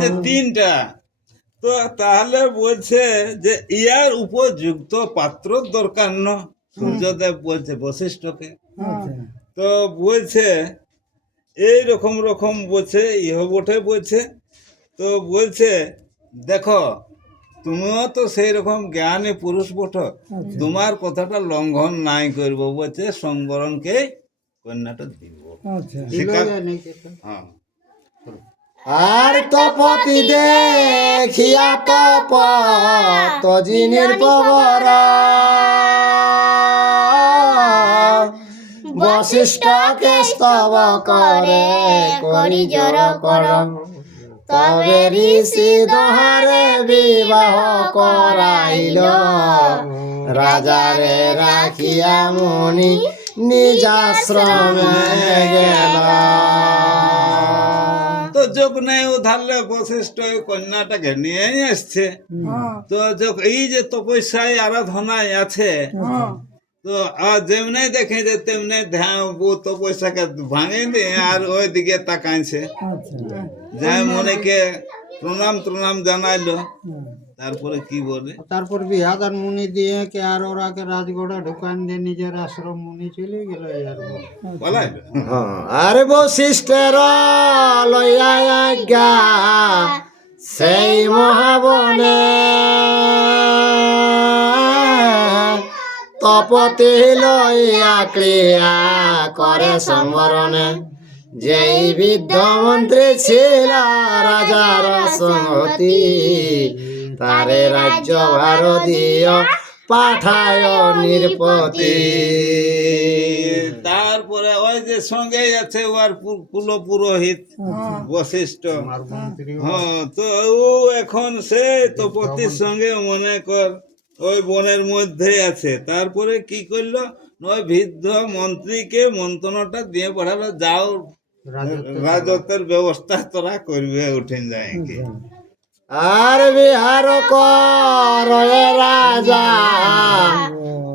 যে তিনটা, তো তাহলে বলছে যে ইয়ার উপযুক্ত পাত্র দরকার ন। সূর্যদেব বলছে বশিষ্ঠকে, তো বলছে এই রকম রকম বলছে, ইহ বটে বলছে। তো বলছে দেখো তুমিও তো সেই রকম জ্ঞানী পুরুষ বটো, তোমার কথাটা লঙ্ঘন নাই করব বলছে, সংবরণকে কন্যাটা দিব। হ্যাঁ, আর তপতি দেখিয়া তপত জিনের পবর বশিষ্ঠকে স্তব করে করি জর কর। তবে ঋষি দহারে বিবাহ করাইল, রাজারে রাখিয়া মুনি নিজাশ্রমে গেল। তো যোগ নেই উধারলে বশিষ্ঠ ওই কন্যাটাকে নিয়ে আসছে। তো এই যে তপস্যায় আরাধনায় আছে, তো আর যেমনি দেখে যে তেমনি ধ্যান তপস্যাকে ভাঙে দিয়ে আর ওই দিকে তাকাইছে, যা মনেকে প্রণাম জানাইলো। তারপরে কি বলে, তারপর বিহাদার মুনি দিয়ে কে আর ওরাকে রাজগড়া ঢুকান দিয়ে নিজের আশ্রম মুনি চলে গেল। বলাই আর বশিষ্ঠের লইয়া আজ্ঞা সেই মহাবনে তপতি লইয়া ক্রিয়া করে সংবরণে। যেই বৃদ্ধ মন্ত্রী ছিল রাজার সংহতি, তারে রাজ্য ভার দিও পাঠায় নির্পতি। তারপরে ওই যে সঙ্গে আছে ওর কুল পুরোহিত বশিষ্ঠ, হ্যাঁ, তো ও এখন সে তপতির সঙ্গে মনে কর ওই বনের মধ্যে আছে। তারপরে কি করলো, ওই বৃদ্ধ মন্ত্রীকে মন্ত্রণাটা দিয়ে পড়ালো, যাও রাজত্বের ব্যবস্থা তোরা করবে, উঠেন যায় কি। আর বিহার কর রাজা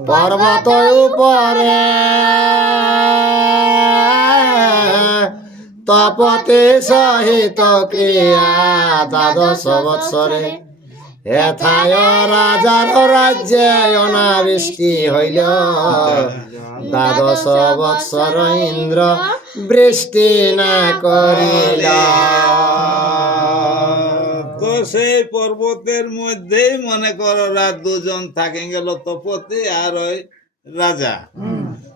পর্বত উপরে, তপতি সহিত ক্রিয়া দ্বাদশ বৎসরে। এথায় রাজার রাজ্যে অনাবৃষ্টি হইল, দ্বাদশ বৎসর ইন্দ্র বৃষ্টি না করিল। তো সেই পর্বতের মধ্যেই মনে করো রাত দুজন থাকে গেল, তপতি আর ওই রাজা।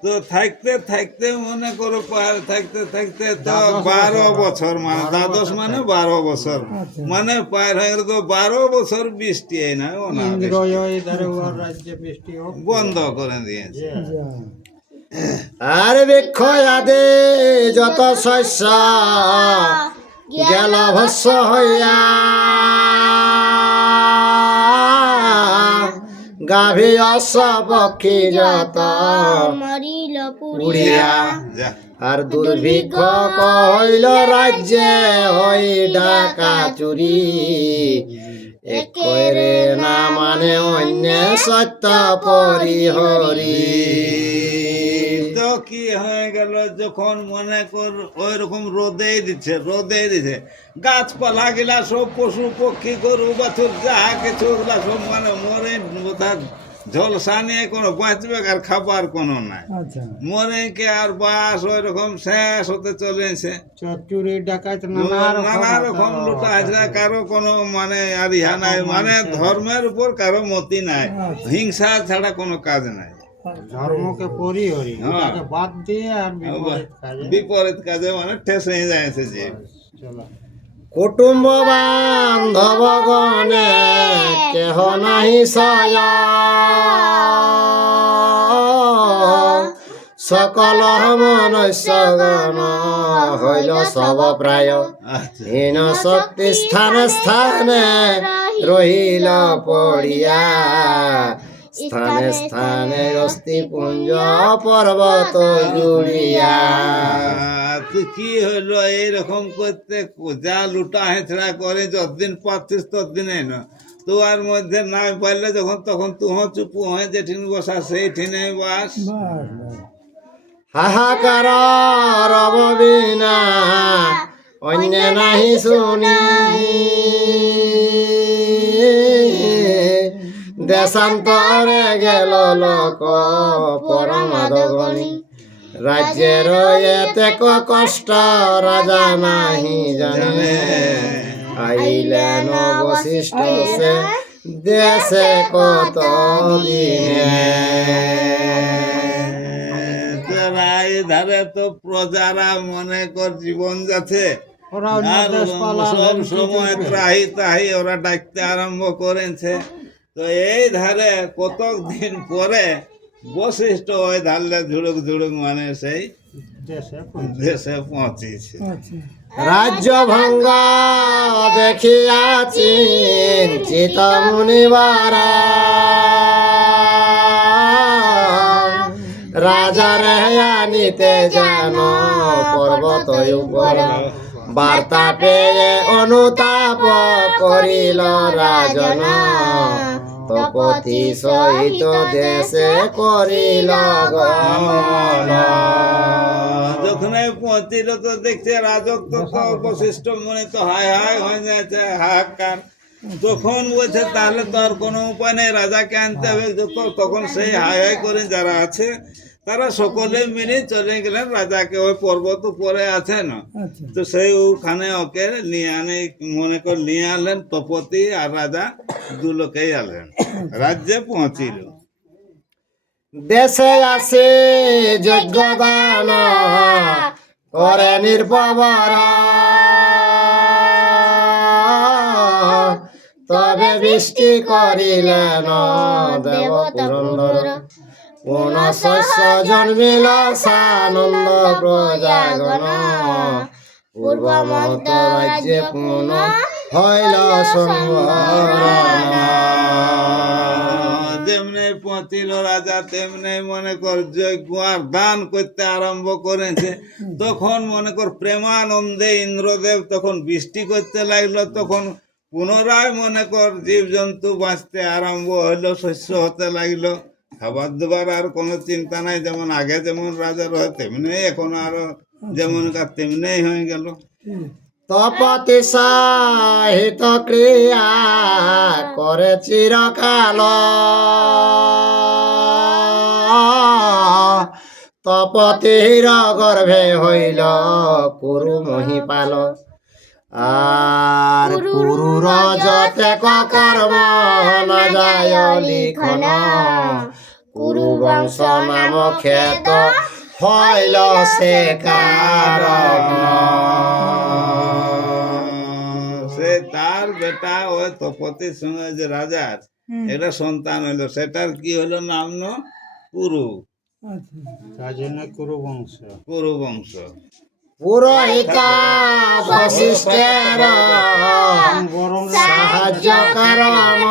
তো থাকতে থাকতে মনে করো পাহাড় থাকতে থাকতে তো 12 বছর, মানে দ্বাদশ মানে 12 বছর, মানে পার হয়ে গেল। তো 12 বছর বৃষ্টি এই না, বন্ধ করে দিয়েছে। আর বৃক্ষয়াদে যত শস্য গেল ভস্য হইয়া, গাভী অশ্ব পক্ষী যত উড়িয়া। আর দুর্ভিক্ষ কইল রাজ্যে হই ডাকা চুরি, একরে না মানে অন্য সত্য পরিহরি। তো কি হয়ে গেল, যখন মনে কর ওই রকম রোদে দিচ্ছে গাছপালা গিলা সব পশু পক্ষী গরু বাছুর যা কিছু ওগুলা সব মানে মরে, তার ঝলসা নিয়ে কোনো বাঁচবে আর খাবার কোনো নাই, মরে কে আর বাস ওই রকম শেষ হতে চলেছে। চুরি ডাকাত নানা রকম লুটা আছে, কারো কোনো মানে আর ইহা নাই, মানে ধর্মের উপর কারো মতি নাই, হিংসা ছাড়া কোনো কাজ নাই। ধর্মকে পরিহরি বাদ দিয়ে আর বিপরীত কাজে মানে ঠেস হয়ে যাচ্ছে যে। কুটুম্ব বান্ধব গণে কেহ নাহি সয়, সকল মনুষ্য গণ হইল সব প্রায়। হীন শক্তি স্থানে স্থানে রহিল পড়িয়া, স্থানে স্থানে অস্থি পুঞ্জ পর্বত জুড়িয়া। কি হইলো এইরকম করতে, যা লুটা হেঁচড়া করে যতদিন পাচ্ছিস ততদিন না, তো আর মধ্যে না পারলে যখন তখন তুহ চুপ হয়ে যেঠিন বসা সেই ঠিনে বাস। হাহাকার রব বিনা অন্য নাহি শুনি দেশান্তরে গেল লোক পরমাদগণী রাজ্যের এতে কষ্ট রাজা নাহি জানে আইলেন বশিষ্ঠ সে দেশে কত দিনে তারা এই ধারে তো প্রজারা মনে কর জীবন যাচ্ছে ওরা অন্য আর দেশ পালা সব সময় ত্রাহি তাহি ওরা ডাকতে আরম্ভ করেছে। তো এই ধারে কতক দিন পরে বশিষ্ঠ ওই ধারলে ঝুড়ুক ঝুড়ুক মানে সেই দেশে দেশে পৌঁছেছে। রাজ্য ভঙ্গ দেখিয়াছি চিত মুনিবার রাজা রে আনিতে যেন পর্বত উপর বার্তা পেয়ে অনুতাপ করিল রাজন তপতি সহিত দেশে করিল গমন যখন পৌঁছিল তো দেখছে রাজত্ব তো বশিষ্ঠ মনে তো হায় হায় হয়ে যাচ্ছে হাহাকার। তখন বলছে তাহলে তো আর কোনো উপায় নেই, রাজাকে আনতে হবে। তখন সেই হায় হায় করে যারা আছে তারা সকলে মিলে চলে গেলেন রাজাকে, ওই পর্বত উপরে আছে না, তো সেই ওখানে ওকে নিয়ে আনে মনে করে নিয়ে আনলেন। তপতি আর রাজা দু লোকেই আনলেন, রাজ্যে পৌঁছিল। দেশে আসে যজ্ঞ দান করে নির্ভর তবে বৃষ্টি করিলেন দেব পুরন্দর কোন শস্য জন্মিল সানন্দ প্রজাগণ পূর্ব মধ্য রাজ্যে পুনঃ হইল সংবরণ যেমনি পৌঁছিল রাজা তেমনি মনে কর যজ্ঞ আর দান করতে আরম্ভ করেছে। তখন মনে কর প্রেমানন্দে ইন্দ্রদেব তখন বৃষ্টি করতে লাগলো। তখন পুনরায় মনে কর জীবজন্তু বাঁচতে আরম্ভ হইলো, শস্য হতে লাগলো, খাবার দাবার আর কোনো চিন্তা নাই। যেমন আগে যেমন রাজার হয় তেমনি এখন আরো যেমনকার তেমনি হয়ে গেল। তপতি সাহিত ক্রিয়া করে চিরকাল তপতির গর্ভে হইল কুরু মহিপাল আর কুরুর যতে কর্ম ন যায় লিখন কুরু বংশ নাম খ্যাত হইল সে কারণ সে তার বেটা ওই তপতির সঙ্গে যে রাজার এটা সন্তান হইলো, সেটার কি হলো নাম ন কুরু, তার জন্য কুরু বংশ। কুরু বংশ। পুরোহিত বশিষ্ঠের সাহায্য কারণ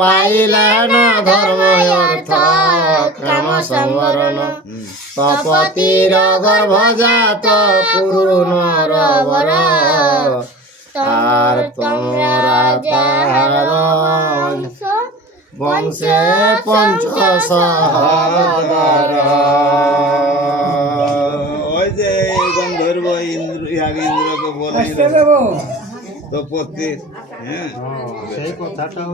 পাইলেন ধর্ম অর্থ কাম সংবরণ তপতির গর্ভজাত কুরু নরবর আর তোমরা রাজার বংশে পঞ্চ সহোদর ওই যে গন্ধর্ব ইন্দ্র ইন্দ্রকে বলে তপতি, হ্যাঁ সেই কথাটাও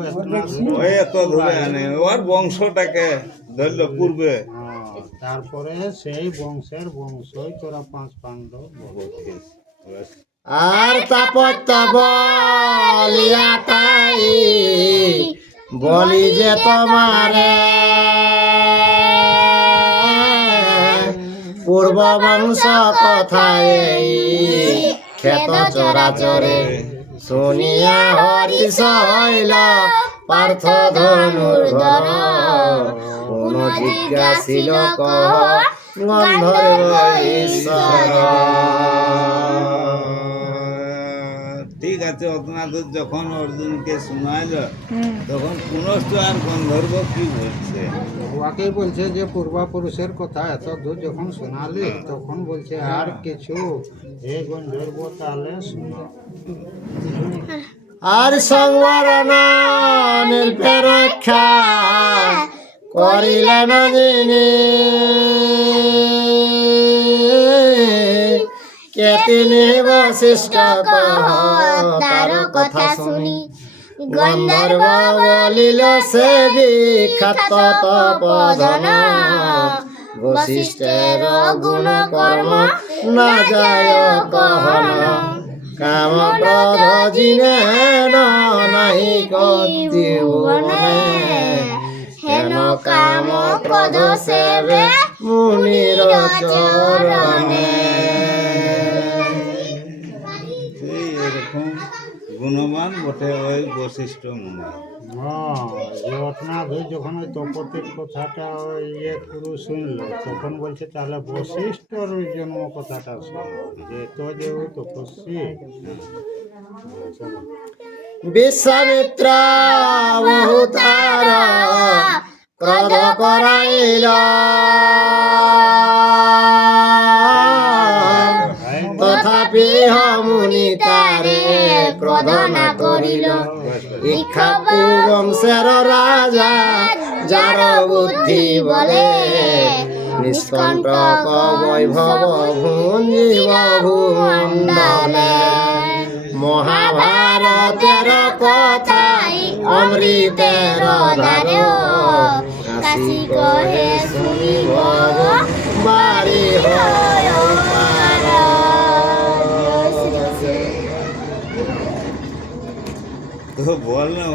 ওই এত ধরে আনে ওর বংশটাকে ধরলো পূর্বে। তারপরে সেই বংশের বংশই তোরা 5 পাণ্ডব। আর তাপত্য বলিয়া তাই বলি যে তোমারে পূর্ব বংশ কথায় ক্ষেত চরাচরে শুনিয়া হরিষ হইল পার্থ ধনুর্ধর কোন জিজ্ঞাসিল কহ গন্ধর্ব ঈশ্বর। ঠিক আছে, অতনাদুর যখন অর্জুনকে শোনাইল তখন পুনশ্চ আর গন্ধর্ব কি বলছে? ওয়াকেই বলছে যে পূর্বাপুরুষের কথা এত দূর যখন শোনালি তখন বলছে আর কিছু হে গন্ধর্ব তাহলে শোনো। আর সংবরণ নিরপেক্ষা করিলেন যিনি কে তিনি বশিষ্ঠ কহ তার কথা শুনি গন্ধর্ব বলিল সে বিখ্যাত তপজন বশিষ্ঠের গুণ কর্ম না যায় কহন কাম ক্রোধ জিনে নাহি কতিবনে হেন কাম ক্রোধ সেবে মুনির চরণে। সেই এরকম গুণবান বটে ওই বশিষ্ঠ মুনি। হ্যাঁ, জগন্নাথ যখন ওই তপতির কথাটা ওই গুরু শুনলো তখন বলছে তাহলে বশিষ্ঠর ওই জন্ম কথাটা শুনলো যে তো যে ও তপস্বী। বিশ্বামিত্র বহুতার ক্রোধ করাইল তথাপি মুনি তারে ক্রোধ না করিল ইক্ষাকু বংশের রাজা যার বুদ্ধি বলে নিষ্কণ্টক বৈভব ভুঞ্জিব ভূমণ্ডলে মহাভারতের কথাই অমৃতের ধার কাশী কহে শুনিব বাড়ি হয় পার। তো বল না